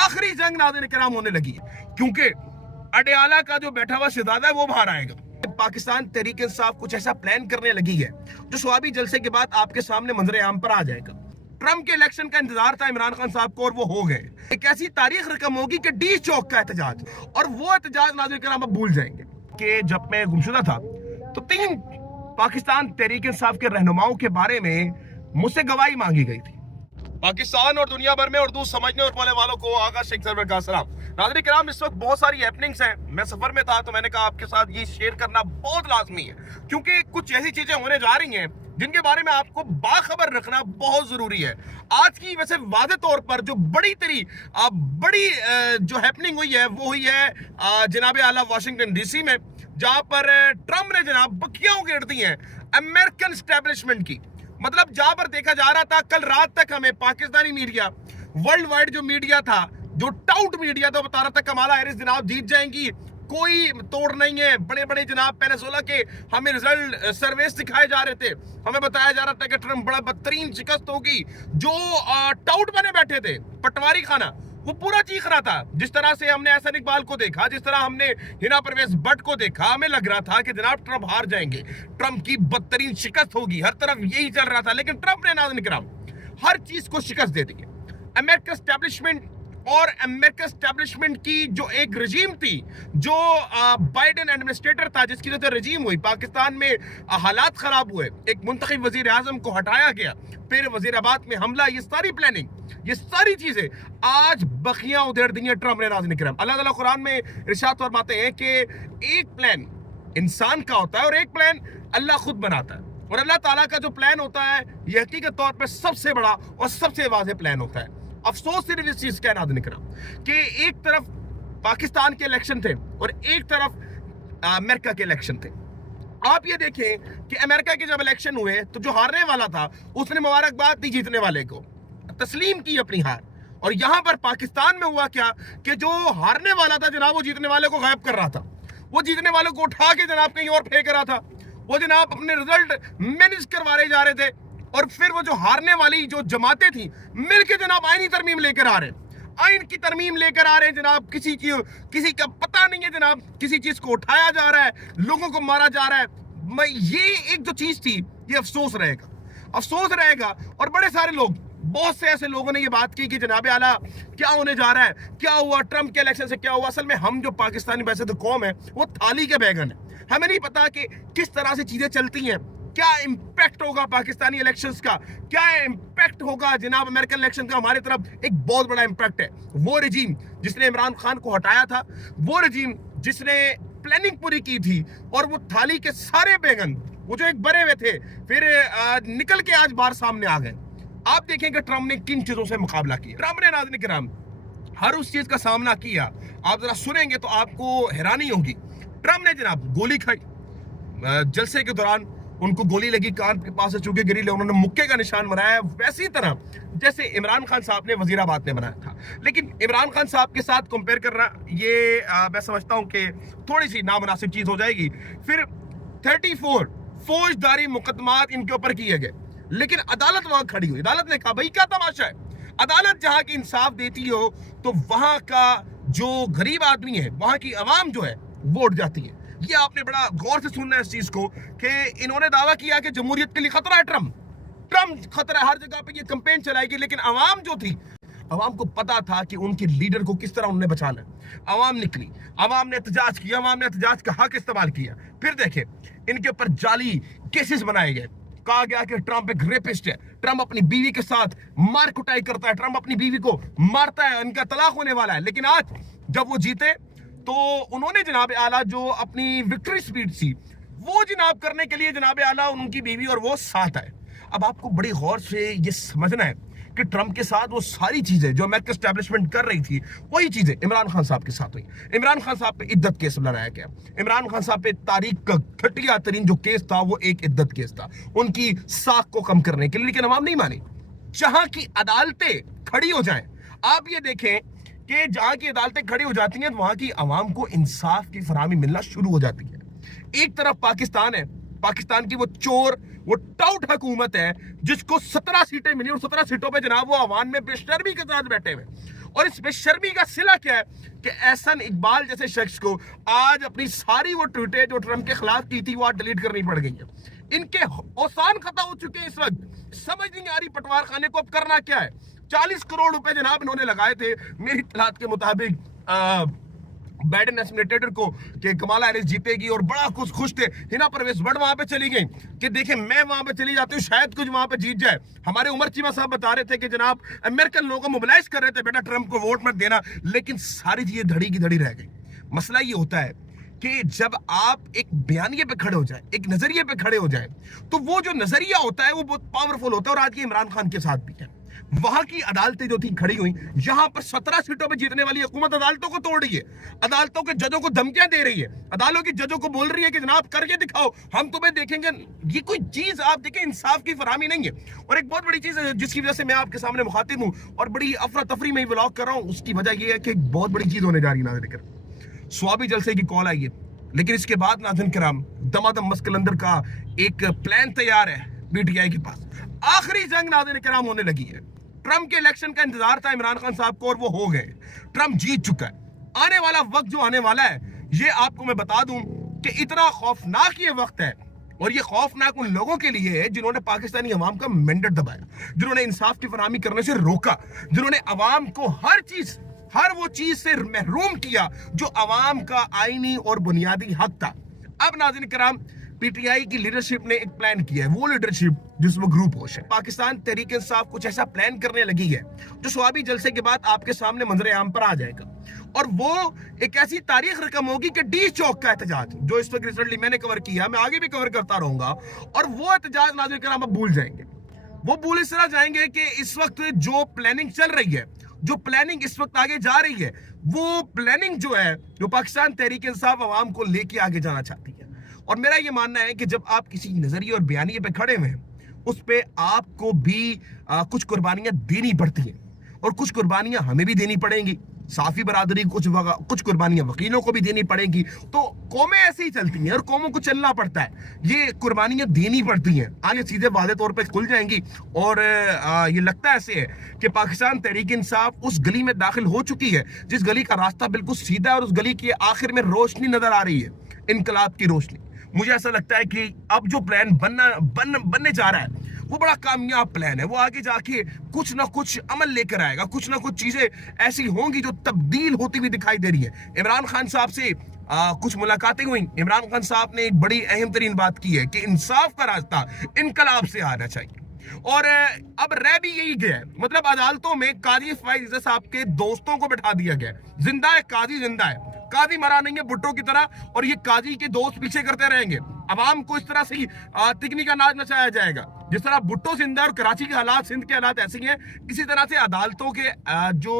आखिरी जंग नाज़रीन किराम होने लगी है, क्योंकि अडयाला का जो बैठा हुआ शहजादा है वो बाहर आएगा। पाकिस्तान तहरीक इंसाफ कुछ ऐसा प्लान करने लगी है जो स्वाबी जलसे के बाद आपके सामने मंजर आम पर आ जाएगा। ट्रंप के इलेक्शन का इंतजार था इमरान खान साहब को और वो हो गए। एक ऐसी तारीख रकम होगी कि डी चौक का एहतजाज, और वो एहतजाज नाज़रीन किराम आप भूल जाएंगे कि जब मैं गुमशुदा था तो 3 पाकिस्तान तहरीक इंसाफ के रहनुमाओं के बारे में मुझसे गवाही मांगी गई थी। पाकिस्तान और दुनिया भर में उर्दू समझने और बोलने वालों को आगा शेख सरवर का सलाम। नाज़रीन किराम, इस वक्त बहुत सारी हैपनिंग्स हैं। मैं सफर में था तो मैंने कहा आपके साथ ये शेयर करना बहुत लाजमी है, क्योंकि कुछ ऐसी चीजें होने जा रही हैं जिनके बारे में आपको बाखबर रखना बहुत जरूरी है। आज की वैसे वादे तौर पर जो बड़ी जो हैपनिंग हुई है वो हुई है जनाब आला वाशिंगटन डीसी में, जहां पर ट्रंप ने जनाब बखियां उगेड़ दी हैं अमेरिकन एस्टेब्लिशमेंट की। मतलब जहां पर देखा जा रहा था कल रात तक हमें पाकिस्तानी मीडिया, वर्ल्ड वाइड जो मीडिया था, जो टाउट मीडिया था, बता रहा था कमाला हैरिस जनाब जीत जाएंगी, कोई तोड़ नहीं है। बड़े बड़े जनाब पेनिसुला के हमें रिजल्ट सर्वेस दिखाए जा रहे थे, हमें बताया जा रहा था कि ट्रंप बड़ा बदतरीन शिकस्त होगी। जो टाउट बने बैठे थे पटवारी खाना, वो पूरा चीख रहा था। जिस तरह से हमने एहसन इकबाल को देखा, जिस तरह हमने हिना परवेज भट्ट को देखा, हमें लग रहा था कि जनाब ट्रंप हार जाएंगे, ट्रंप की बदतरीन शिकस्त होगी। हर तरफ यही चल रहा था, लेकिन ट्रंप ने नाज़रीन किराम हर चीज को शिकस्त दे दी है। अमेरिकन एस्टेब्लिशमेंट और अमेरिकन एस्टेब्लिशमेंट की जो एक रजीम थी, जो बाइडेन एडमिनिस्ट्रेटर था, जिसकी वजह से रजीम हुई, पाकिस्तान में हालात खराब हुए, एक मुंतखब वजीर आजम को हटाया गया, फिर वजीराबाद में हमला, ये सारी प्लानिंग, ये सारी चीजें आज बखियां उधेड़ दी हैं ट्रंप ने। नाज़रीन किराम, अल्लाह ताला कुरान में इरशाद फरमाते हैं कि एक प्लान इंसान का होता है और एक प्लान अल्लाह खुद बनाता है। और अल्लाह ताला का जो प्लान होता है यह हकीकत तौर पर सबसे बड़ा और सबसे वाज़ेह प्लान होता है। अफसोस सिर्फ इस चीज का नाज़रीन किराम कि एक तरफ पाकिस्तान के इलेक्शन थे और एक तरफ अमेरिका के इलेक्शन थे। आप ये देखें कि अमेरिका के जब इलेक्शन हुए तो जो हारने वाला था उसने मुबारकबाद दी जीतने वाले को, तस्लीम की अपनी हार। और यहां पर पाकिस्तान में हुआ क्या कि जो हारने वाला था जनाब वो जीतने वाले को गायब कर रहा था, वो जीतने वाले को उठा के जनाब कहीं और फेंक रहा था, वो जनाब अपने रिजल्ट मैनेज करवाए जा रहे थे। और फिर वो जो हारने वाली जो जमातें थी मिलके जनाब आईनी तरमीम लेकर आ रहे हैं, आइन की तरमीम लेकर आ रहे हैं जनाब। किसी का पता नहीं है जनाब, किसी चीज को उठाया जा रहा है, लोगों को मारा जा रहा है। ये एक जो चीज थी ये अफसोस रहेगा। और बड़े सारे लोग, बहुत से ऐसे लोगों ने ये बात की कि जनाब आला क्या होने जा रहा है, क्या हुआ ट्रंप के इलेक्शन से, क्या हुआ। असल में हम जो पाकिस्तानी वैसे तो कौम है वो थाली के बैगन है, हमें नहीं पता कि किस तरह से चीजें चलती हैं, क्या इंपैक्ट होगा पाकिस्तानी इलेक्शंस का, क्या इंपैक्ट होगा जनाब अमेरिकन इलेक्शन का। हमारी तरफ एक बहुत बड़ा इंपैक्ट है। वो रजीम जिसने इमरान खान को हटाया था, वो रजीम जिसने प्लानिंग पूरी की थी, और वो थाली के सारे बैगन वो जो एक भरे हुए थे फिर निकल के आज बाहर सामने आ गए। आप देखेंगे ट्रंप ने किन चीजों से मुकाबला किया। ट्रंप ने नाज़रीन किराम हर उस चीज का सामना किया। आप जरा सुनेंगे तो आपको हैरानी होगी। ट्रंप ने जनाब गोली खाई, जलसे के दौरान उनको गोली लगी, कान के पास से चूके गिरी, उन्होंने मुक्के का निशान बनाया, वैसी तरह जैसे इमरान खान साहब ने वजीराबाद में बनाया था। लेकिन इमरान खान साहब के साथ कंपेयर करना ये मैं समझता हूं कि थोड़ी सी नामुनासिब चीज हो जाएगी। फिर 34 फौजदारी मुकदमात इनके ऊपर किए गए, लेकिन अदालत वहां खड़ी हुई। अदालत ने कहा भाई क्या तमाशा है। अदालत जहां की इंसाफ देती हो तो वहां का जो गरीब आदमी है, वहां की अवाम जो है वो उठ जाती है। ये आपने बड़ा गौर से सुनना है इस चीज को कि इन्होंने दावा किया कि जमहूरियत के लिए खतरा है ट्रंप खतरा है, हर जगह पे ये कैंपेन चलाएगी। लेकिन अवाम जो थी, अवाम को पता था कि उनके लीडर को किस तरह उन्होंने बचाना है। अवाम निकली, अवाम ने एहतजाज किया, अवाम ने एहतजाज का हक इस्तेमाल किया। फिर देखे इनके ऊपर जाली केसेस बनाए गए, कहा गया कि ट्रंप एक रेपिस्ट है, ट्रंप अपनी बीवी के साथ मार कुटाई करता है, ट्रंप अपनी बीवी को मारता है, इनका तलाक होने वाला है। लेकिन आज जब वो जीते तो उन्होंने जनाब आला जो अपनी विक्ट्री स्पीच थी वो जनाब करने के लिए जनाब आला उनकी बीवी और वो साथ आए। अब आपको बड़ी गौर से ये समझना है कि ट्रंप के साथ वो सारी चीजें जो अमेरिकन एस्टेब्लिशमेंट कर रही थी वही चीजें इमरान खान साहब के साथ हुई। इमरान खान साहब पे इद्दत केस लगाया गया। इमरान खान साहब पे तारीख का घटिया तरीन जो केस था वो एक इद्दत केस था, उनकी साख को कम करने के लिए। लेकिन अवाम नहीं मानी। जहां की अदालतें खड़ी हो जाएं, आप ये देखें कि जहां की अदालतें खड़ी हो जाती हैं तो वहां की अवाम को इंसाफ की फराहमी मिलना शुरू हो जाती है। एक तरफ पाकिस्तान है, पाकिस्तान की वो चोर, वो टाउट हुकूमत है जिसको 17 सीटें मिली और 17 सीटों पे जनाब वो अवाम में बेशर्मी के साथ बैठे हुए। और इस बेशर्मी का सिला क्या है कि एहसन इकबाल जैसे शख्स को आज अपनी सारी वो ट्वीटें जो ट्रंप के खिलाफ की थी वो आज डिलीट करनी पड़ गई है। इनके औसान खता हो चुके हैं इस वक्त, समझ नहीं आ रही पटवार खाने को अब करना क्या है। 40 करोड़ रुपए जनाब इन्होंने लगाए थे मेरी इत्तलात के मुताबिक बाइडेन एस्टिमेटेड को कि कमाला हैरिस जीतेगी, और बड़ा कुछ खुश थे। हिना परवेज भट्ट वहां पे चली गई कि देखें मैं वहां पे चली जाती हूँ शायद कुछ वहां पे जीत जाए। हमारे उमर चीमा साहब बता रहे थे कि जनाब अमेरिकन लोगों को मोबिलाइज कर रहे थे बेटा ट्रंप को वोट मत देना, लेकिन सारी चीजें धड़ी की धड़ी रह गई। मसला ये होता है कि जब आप एक बयानिए पे खड़े हो जाए, एक नजरिए पे खड़े हो जाए, तो वो जो नजरिया होता है वो बहुत पावरफुल होता है। और आज के इमरान खान के साथ भी है, वहां की अदालतें जो थी खड़ी हुई, यहां पर 17 सीटों पे जीतने वाली हुकूमत अदालतों को तोड़ रही है, अदालतों के जजों को धमकियां दे रही है, अदालतों के जजों को बोल रही है कि जनाब करके दिखाओ, हम तुम्हें देखेंगे। ये कोई चीज आप देखें, इंसाफ की फराहमी नहीं है। और एक बहुत बड़ी चीज है जिसकी वजह से मैं आपके सामने मुखातिब हूं और बड़ी अफरा तफरी में व्लॉग कर रहा हूं, उसकी वजह यह है कि एक बहुत बड़ी चीज होने जा रही है। नाज़रीन स्वाबी जलसे की कॉल आई है, लेकिन इसके बाद नाज़रीन किराम दमादम मस्कलंदर का एक प्लान तैयार है पीटीआई के पास। आखिरी जंग नाज़रीन किराम होने लगी है। ट्रंप के इलेक्शन का इंतजार था इमरान खान साहब को और वो हो गए, ट्रंप जीत चुका है। आने वाला वक्त जो आने वाला है ये आपको मैं बता दूं कि इतना खौफनाक ये वक्त है, और ये खौफनाक उन लोगों के लिए है जिन्होंने पाकिस्तानी अवाम का मैंडेट दबाया, जिन्होंने इंसाफ की फराहमी करने से रोका, जिन्होंने अवाम को हर वो चीज से महरूम किया जो अवाम का आईनी और बुनियादी हक था। अब नाज़रीन किराम पीटीआई की लीडरशिप ने एक प्लान किया है, वो लीडरशिप जिसमें ग्रुप होश है। पाकिस्तान तहरीक इंसाफ कुछ ऐसा प्लान करने लगी है जो स्वाबी जलसे के बाद आपके सामने मंजरे आम पर आ जाएगा, और वो एक ऐसी तारीख रकम होगी कि डी चौक का एहतजाज जो इस वक्त रिसेंटली मैंने कवर किया, मैं आगे भी कवर करता रहूंगा, और वो एहतजाज नाज़रीन किराम आप भूल जाएंगे। वो भूल इस तरह जाएंगे कि इस वक्त जो प्लानिंग चल रही है, जो प्लानिंग इस वक्त आगे जा रही है, वो प्लानिंग जो है जो पाकिस्तान तहरीक इंसाफ अवाम को लेके आगे जाना चाहती है। और मेरा ये मानना है कि जब आप किसी नजरिए और बयानिए पे खड़े हुए हैं, उस पे आपको भी कुछ कुर्बानियां देनी पड़ती हैं, और कुछ कुर्बानियां हमें भी देनी पड़ेंगी, साफी बरादरी कुछ कुर्बानियां वकीलों को भी देनी पड़ेगी। तो कौमें ऐसे ही चलती हैं और कौमों को चलना पड़ता है, ये कुर्बानियां देनी पड़ती हैं। आगे सीधे वादे तौर पे खुल जाएंगी। और ये लगता ऐसे है कि पाकिस्तान तहरीक इंसाफ उस गली में दाखिल हो चुकी है जिस गली का रास्ता बिल्कुल सीधा है, और उस गली के आखिर में रोशनी नजर आ रही है, इनकलाब की रोशनी। मुझे ऐसा लगता है कि अब जो प्लान बनने जा रहा है वो बड़ा कामयाब प्लान है। वो आगे जाके कुछ ना कुछ अमल लेकर आएगा, कुछ ना कुछ चीजें ऐसी होंगी जो तब्दील होती हुई दिखाई दे रही है। इमरान खान साहब से कुछ मुलाकातें हुई, इमरान खान साहब ने एक बड़ी अहम तरीन बात की है कि इंसाफ का रास्ता इनकलाब से आना चाहिए। और अब रह भी यही गया है, मतलब अदालतों में काजी फैज साहब के दोस्तों को बैठा दिया गया। जिंदा है काजी, जिंदा है काजी, मरा नहीं है भुट्टो की तरह, और ये काजी के दोस्त पीछे करते रहेंगे। अवाम को इस तरह से तिकनी का नाच नचाया जाएगा जिस तरह भुट्टो जिंदा है और कराची के हालात, सिंध के हालात ऐसे ही हैं। इसी तरह से अदालतों के जो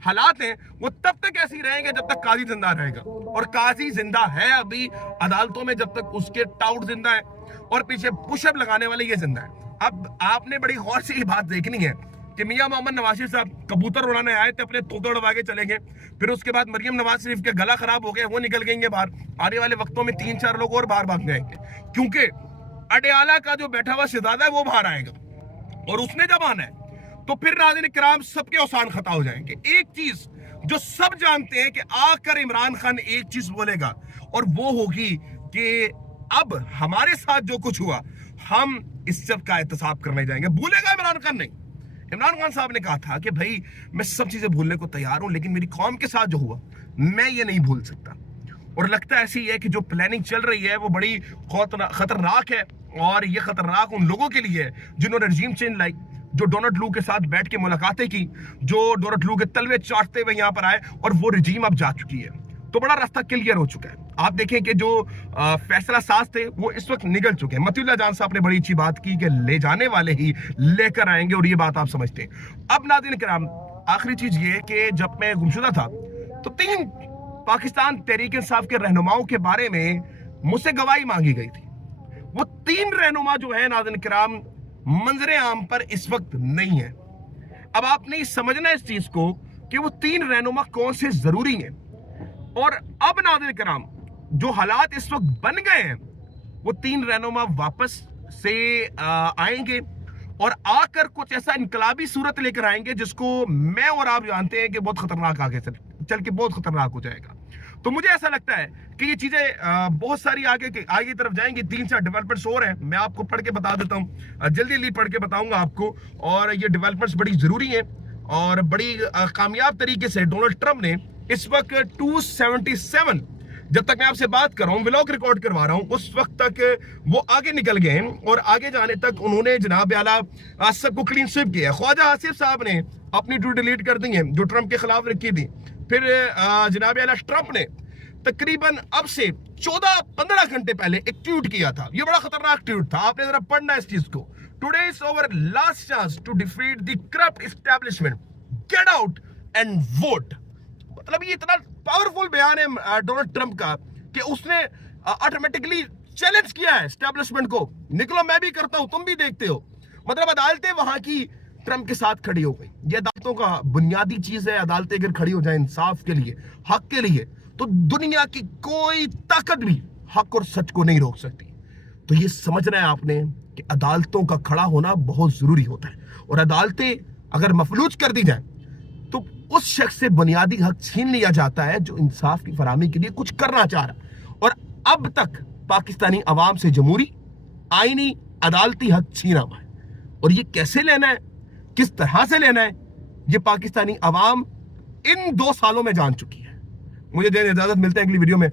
हालात हैं वो तब तक ऐसे ही रहेंगे जब तक काजी जिंदा रहेगा, और काजी जिंदा है अभी अदालतों में जब तक उसके टाउट जिंदा है और पीछे पुशअप लगाने वाले ये जिंदा है। अब आपने बड़ी गौर से ये बात देखनी है कि मियां मोहम्मद नवाज शरीफ साहब कबूतर उड़ाने आए थे, अपने तोते उड़वा के चले गए। फिर उसके बाद मरियम नवाज शरीफ के गला खराब हो गया, वो निकल गएंगे बाहर। आने वाले वक्तों में 3-4 लोग और बाहर भाग जाएंगे, क्योंकि अडयाला का जो बैठा हुआ शहजादा है वो बाहर आएगा, और उसने जब आना है तो फिर नाज़रीन किराम सबके औसान खता हो जाएंगे। एक चीज जो सब जानते हैं कि आकर इमरान खान एक चीज बोलेगा, और वो होगी कि अब हमारे साथ जो कुछ हुआ हम इस सब का एहतसाब करने जाएंगे। भूलेगा इमरान खान नहीं। इमरान खान साहब ने कहा था कि भाई मैं सब चीजें भूलने को तैयार हूं, लेकिन मेरी कौम के साथ जो हुआ मैं ये नहीं भूल सकता। और लगता ऐसी है कि जो प्लानिंग चल रही है वो बड़ी खतरनाक है, और ये खतरनाक उन लोगों के लिए है जिन्होंने रजीम चेंज लाई, जो डोनाल्ड लू के साथ बैठ के मुलाकातें की, जो डोनाल्ड लू के तलवे चाटते हुए यहाँ पर आए, और वो रजीम अब जा चुकी है। तो बड़ा रास्ता क्लियर हो चुका है। आप देखें कि जो फैसला साज थे वो इस वक्त निकल चुके हैं। मतीउल्लाह जान साहब ने बड़ी अच्छी बात की कि ले जाने वाले ही लेकर आएंगे, और ये बात आप समझते हैं। अब नाज़रीन किराम आखिरी चीज ये कि जब मैं गुमशुदा था तो 3 पाकिस्तान तहरीक इंसाफ के रहनुमाओं के बारे में मुझसे गवाही मांगी गई थी। वो 3 रहनुमा जो है नाज़रीन किराम मंजरे आम पर इस वक्त नहीं है। अब आपने समझना इस चीज को कि वो 3 रहनुमा कौन से जरूरी हैं। और अब नाज़रीन किराम जो हालात इस वक्त बन गए हैं वो 3 रहनुमा वापस से आएंगे, और आकर कुछ ऐसा इनकलाबी सूरत लेकर आएंगे जिसको मैं और आप जानते हैं कि बहुत खतरनाक आगे चल के बहुत खतरनाक हो जाएगा। तो मुझे ऐसा लगता है कि ये चीजें बहुत सारी आगे की तरफ जाएंगी। 3-4 डेवलपमेंट्स और हैं, मैं आपको पढ़ के बता देता हूँ, जल्दी पढ़ के बताऊंगा आपको। और ये डेवलपमेंट्स बड़ी जरूरी हैं और बड़ी कामयाब तरीके से डोनाल्ड ट्रंप ने इस वक्त 277, जब तक मैं आपसे बात कर रहा हूं, व्लॉग रिकॉर्ड करवा रहा हूं, उस वक्त तक वो आगे निकल गए हैं और आगे जाने तक उन्होंने जनाब आला सबको क्लीन स्वीप किया। ख्वाजा आसिफ साहब ने अपनी ट्वीट डिलीट कर दी है जो ट्रंप के खिलाफ रखी थी। फिर जनाब आला ट्रंप ने तकरीबन अब से 14-15 घंटे पहले एक ट्वीट किया था। ये बड़ा खतरनाक ट्वीट था, आपने जरा पढ़ना है इस चीज को। Today is our last chance to defeat the corrupt establishment, get out and vote. मतलब ये इतना पावरफुल बयान है डोनाल्ड ट्रंप का कि उसने ऑटोमेटिकली चैलेंज किया है एस्टैब्लिशमेंट को, निकलो मैं भी करता हूं, तुम भी देखते हो। मतलब अदालतें वहां की ट्रंप के साथ खड़ी हो गई। ये अदालतों का बुनियादी चीज है, अदालतें अगर खड़ी हो जाए इंसाफ के लिए, हक के लिए, तो दुनिया की कोई ताकत भी हक और सच को नहीं रोक सकती। तो ये समझना है आपने कि अदालतों का खड़ा होना बहुत जरूरी होता है। और अदालतें अगर मफलूज कर दी जाए तो उस शख्स से बुनियादी हक छीन लिया जाता है जो इंसाफ की फराहमी के लिए कुछ करना चाह रहा। और अब तक पाकिस्तानी अवाम से जमहूरी, आईनी, अदालती हक छीना हुआ है। और ये कैसे लेना है, किस तरह से लेना है, ये पाकिस्तानी अवाम इन 2 सालों में जान चुकी है। मुझे देने इजाजत, मिलते हैं अगली वीडियो में।